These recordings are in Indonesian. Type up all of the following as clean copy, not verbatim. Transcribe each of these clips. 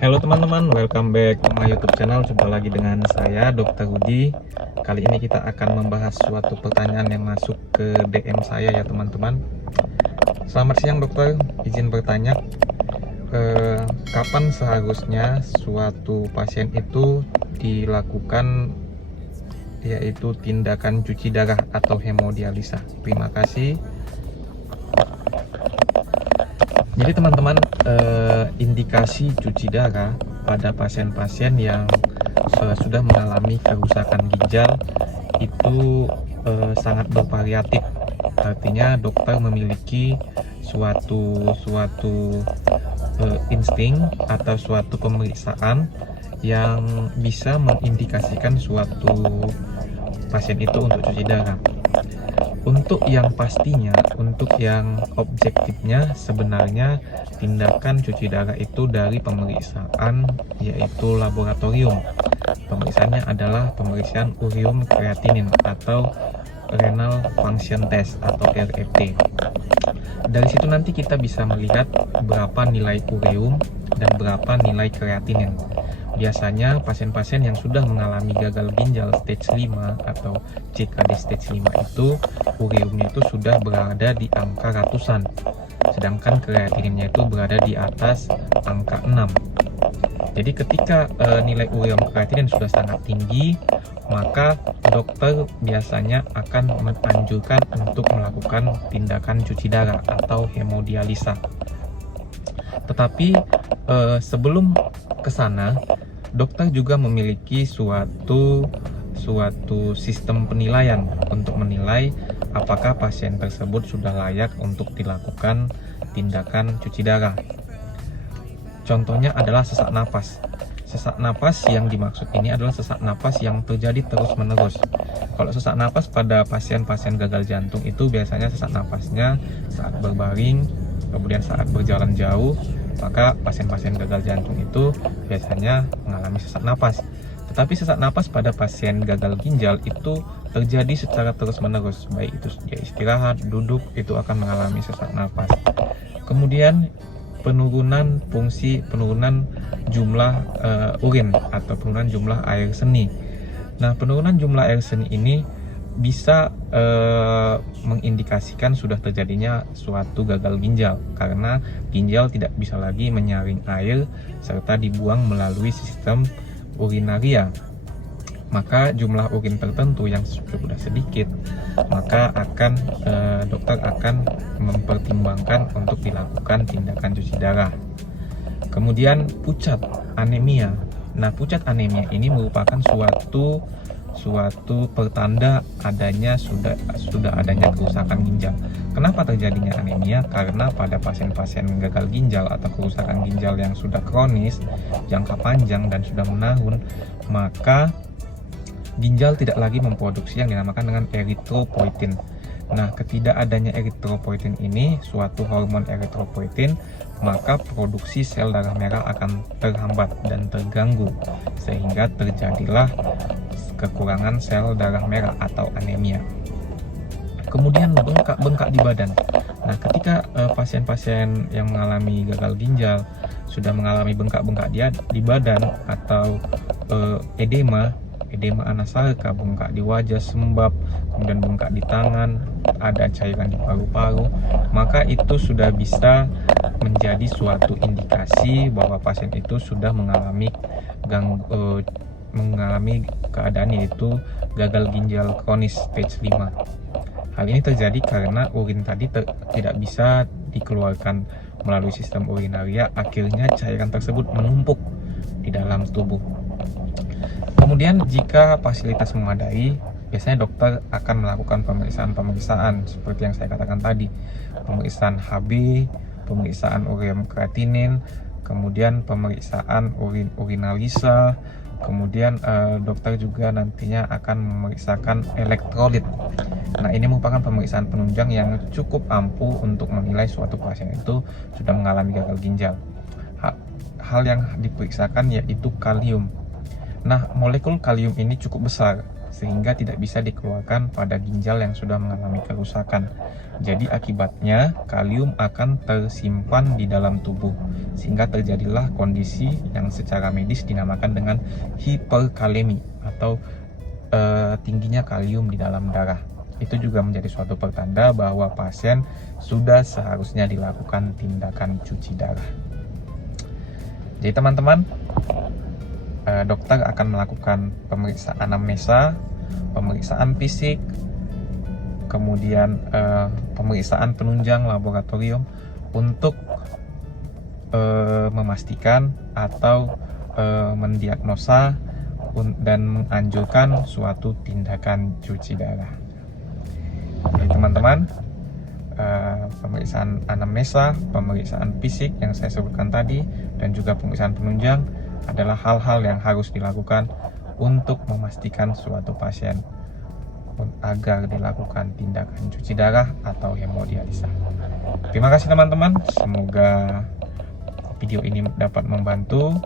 Halo teman-teman, welcome back to my YouTube channel. Jumpa lagi dengan saya, Dr. Rudi. Kali ini kita akan membahas suatu pertanyaan yang masuk ke DM saya ya teman-teman. Selamat siang dokter, izin bertanya, kapan seharusnya suatu pasien itu dilakukan yaitu tindakan cuci darah atau hemodialisa? Terima kasih. Jadi teman-teman, indikasi cuci darah pada pasien-pasien yang sudah mengalami kerusakan ginjal itu sangat bervariatif. Artinya dokter memiliki suatu insting atau suatu pemeriksaan yang bisa mengindikasikan suatu pasien itu untuk cuci darah. Untuk yang pastinya, untuk yang objektifnya, sebenarnya tindakan cuci darah itu dari pemeriksaan yaitu laboratorium. Pemeriksaannya adalah pemeriksaan ureum kreatinin atau renal function test atau RFT. Dari situ nanti kita bisa melihat berapa nilai ureum dan berapa nilai kreatinin. Biasanya pasien-pasien yang sudah mengalami gagal ginjal stage 5 atau CKD stage 5 itu ureumnya itu sudah berada di angka ratusan, sedangkan kreatininnya itu berada di atas angka 6. Jadi ketika nilai ureum kreatinin sudah sangat tinggi, maka dokter biasanya akan menganjurkan untuk melakukan tindakan cuci darah atau hemodialisa. Tetapi sebelum ke sana, dokter juga memiliki suatu sistem penilaian untuk menilai apakah pasien tersebut sudah layak untuk dilakukan tindakan cuci darah. Contohnya adalah sesak napas. Sesak napas yang dimaksud ini adalah sesak napas yang terjadi terus-menerus. Kalau sesak napas pada pasien-pasien gagal jantung itu biasanya sesak napasnya saat berbaring, kemudian saat berjalan jauh, maka pasien-pasien gagal jantung itu biasanya mengalami sesak napas. Tetapi sesak napas pada pasien gagal ginjal itu terjadi secara terus-menerus, baik itu dia istirahat, duduk, itu akan mengalami sesak napas. Kemudian penurunan jumlah urin atau penurunan jumlah air seni. Nah, penurunan jumlah air seni ini bisa mengindikasikan sudah terjadinya suatu gagal ginjal, karena ginjal tidak bisa lagi menyaring air serta dibuang melalui sistem urinaria. Maka jumlah urin tertentu yang sudah sedikit, maka dokter akan mempertimbangkan untuk dilakukan tindakan cuci darah. Kemudian pucat anemia. Nah, pucat anemia ini merupakan suatu pertanda sudah adanya kerusakan ginjal. Kenapa terjadinya anemia? Karena pada pasien-pasien gagal ginjal atau kerusakan ginjal yang sudah kronis, jangka panjang dan sudah menahun, maka ginjal tidak lagi memproduksi yang dinamakan dengan eritropoietin. Nah, ketidakadanya eritropoietin ini, suatu hormon eritropoietin, maka produksi sel darah merah akan terhambat dan terganggu, sehingga terjadilah kekurangan sel darah merah atau anemia. Kemudian bengkak-bengkak di badan. Nah, ketika pasien-pasien yang mengalami gagal ginjal sudah mengalami bengkak-bengkak di badan atau edema anasarka, bengkak di wajah, sembab, kemudian bengkak di tangan, ada cairan di paru-paru, maka itu sudah bisa menjadi suatu indikasi bahwa pasien itu sudah mengalami keadaan yaitu gagal ginjal kronis stage 5. Hal ini terjadi karena urin tadi tidak bisa dikeluarkan melalui sistem urinaria, akhirnya cairan tersebut menumpuk di dalam tubuh. Kemudian jika fasilitas memadai, biasanya dokter akan melakukan pemeriksaan seperti yang saya katakan tadi, pemeriksaan HB, pemeriksaan ureum kreatinin, kemudian pemeriksaan urinalisa, kemudian dokter juga nantinya akan memeriksakan elektrolit. Nah, ini merupakan pemeriksaan penunjang yang cukup ampuh untuk menilai suatu pasien itu sudah mengalami gagal ginjal. Hal yang diperiksakan yaitu kalium. Nah, molekul kalium ini cukup besar sehingga tidak bisa dikeluarkan pada ginjal yang sudah mengalami kerusakan. Jadi akibatnya kalium akan tersimpan di dalam tubuh, sehingga terjadilah kondisi yang secara medis dinamakan dengan hiperkalemi atau tingginya kalium di dalam darah. Itu juga menjadi suatu pertanda bahwa pasien sudah seharusnya dilakukan tindakan cuci darah. Jadi teman-teman, dokter akan melakukan pemeriksaan anamnesa, pemeriksaan fisik, kemudian pemeriksaan penunjang laboratorium untuk memastikan atau mendiagnosa dan menganjurkan suatu tindakan cuci darah. Jadi teman-teman, pemeriksaan anamnesa, pemeriksaan fisik yang saya sebutkan tadi, dan juga pemeriksaan penunjang adalah hal-hal yang harus dilakukan untuk memastikan suatu pasien agar dilakukan tindakan cuci darah atau hemodialisa. Terima kasih teman-teman, semoga video ini dapat membantu.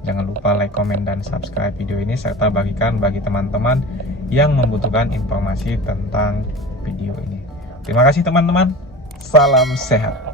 Jangan lupa like, komen, dan subscribe video ini, serta bagikan bagi teman-teman yang membutuhkan informasi tentang video ini. Terima kasih teman-teman, salam sehat.